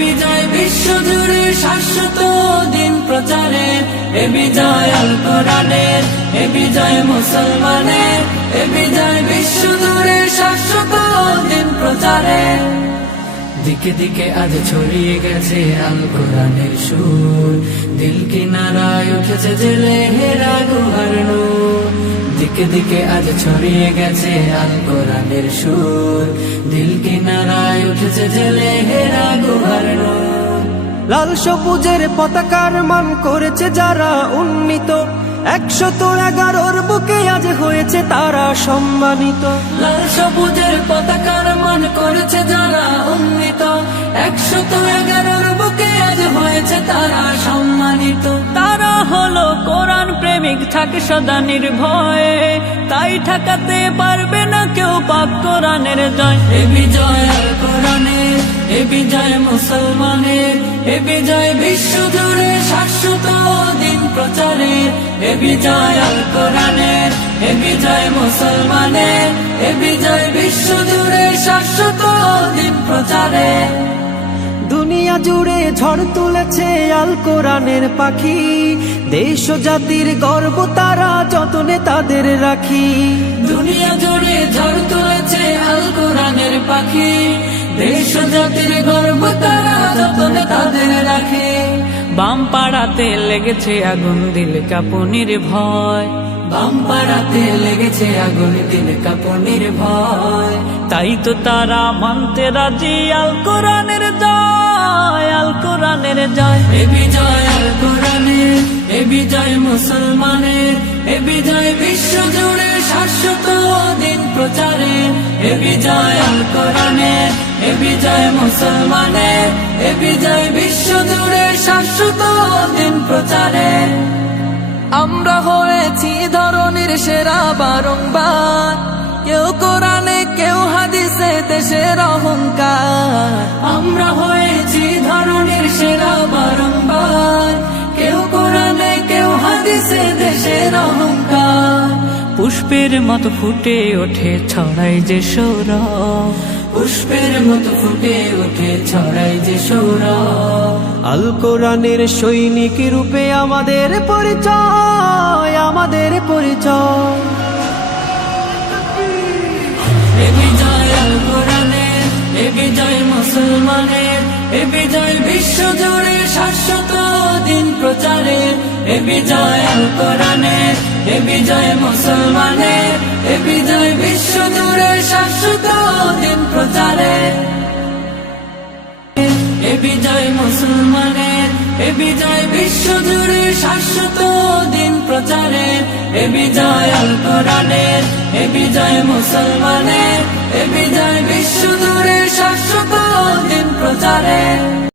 বিজয় বিশ্বজুড়ে শাশ্বত দিন প্রচারের, এ বিজয় আল কোরআনের, এ বিজয় মুসলমানের, এ বিজয় বিশ্বজুড়ে শাশ্বত দিন প্রচারের। দিকে দিকে আজ ছড়িয়ে গেছে আল কোরআনের সুর, দিল কিনারায় উঠেছে জেলে হেরা গুহার নূর। দিকে দিকে আজ ছড়িয়ে গেছে আল কোরআনের সুর, দিল কিনারায় উঠেছে জেলে হেরা গুহার নূর। লাল সবুজের পতাকার মান করেছে যারা উন্নীত, 111 বুকে আজ হয়েছে তারা সম্মানিত। লাল সবুজের পতাকার মান করেছে যারা উন্নীত, 111 বুকে আজ হয়েছে তারা সম্মানিত। তারা হলো কোরআন প্রেমিক, থাকে সদা নির্ভয়ে, তাই ঠেকাতে পারবে না কেউ পাক কোরআনের জয়। এ বিজয় আল কোরআনের, এ বিজয় মুসলমানের, এ বিজয় বিশ্বজুড়ে শাশ্বত দিন প্রচারের, এ বিজয় আল কোরআনের, এ বিজয় মুসলমানের, এ বিজয় বিশ্বজুড়ে শাশ্বত দিন প্রচারের। দুনিয়া জুড়ে ঝড় তুলেছে আল কোরআনের পাখি, দেশ ও জাতির গর্ব তারা যতনে তাদের রাখি। দুনিয়া জুড়ে ঝড় তুলেছে আল কোরআনের পাখি, দেশ ও জাতির গর্ব তারা যতনে তাদের রাখে। বাম পাড়াতে লেগেছে আগুন, দিল কাঁপুনির ভয়, বাম পাড়াতে লেগেছে আগুন, দিল কাঁপুনির ভয়। তাই তো তারা মানতে রাজি আল কোরআনের জয়, আল কোরআনের জয়। এ বিজয় আল কোরআনের, এ বিজয় মুসলমানের, এ বিজয় বিশ্বজুড়ে শাশ্বত দিন প্রচারের, এ বিজয় আল কোরআনের, এ বিজয় মুসলমানের, এ বিজয় বিশ্বজুড়ে শাশ্বত দিন প্রচারের। আমরা হয়েছি ধরনের সেরা বারংবার, কেউ কোরআনে কেউ হাদিসে দেশের অহংকার। আমরা হয়েছি ধরনের সেরা বারংবার, কেউ কোরআনে কেউ হাদিসে দেশের অহংকার। পুষ্পের মতো ফুটে ওঠে ছড়াই যে সৌরভ, পুষ্পের মতো ফুটে ওঠে ছড়াই যে সৌরভ। আল কোরআনের সৈনিক রূপে আমাদের পরিচয়, আমাদের পরিচয়। এ বিজয় আল কোরআনের, এ বিজয় মুসলমানের, এ বিজয় বিশ্বজুড়ে শাশ্বত দিন প্রচারের, এ বিজয় আল কোরআনের, এ বিজয় মুসলমানের, এ বিজয় বিশ্বজুড়ে শাশ্বত দিন প্রচারের। এ বিজয় মুসলমানের, এ বিজয় বিশ্বজুড়ে শাশ্বত দিন প্রচারের, এ বিজয় আল কোরআনের, এ বিজয় মুসলমানের, এ বিজয় বিশ্বজুড়ে শাশ্বত দিন প্রচারের।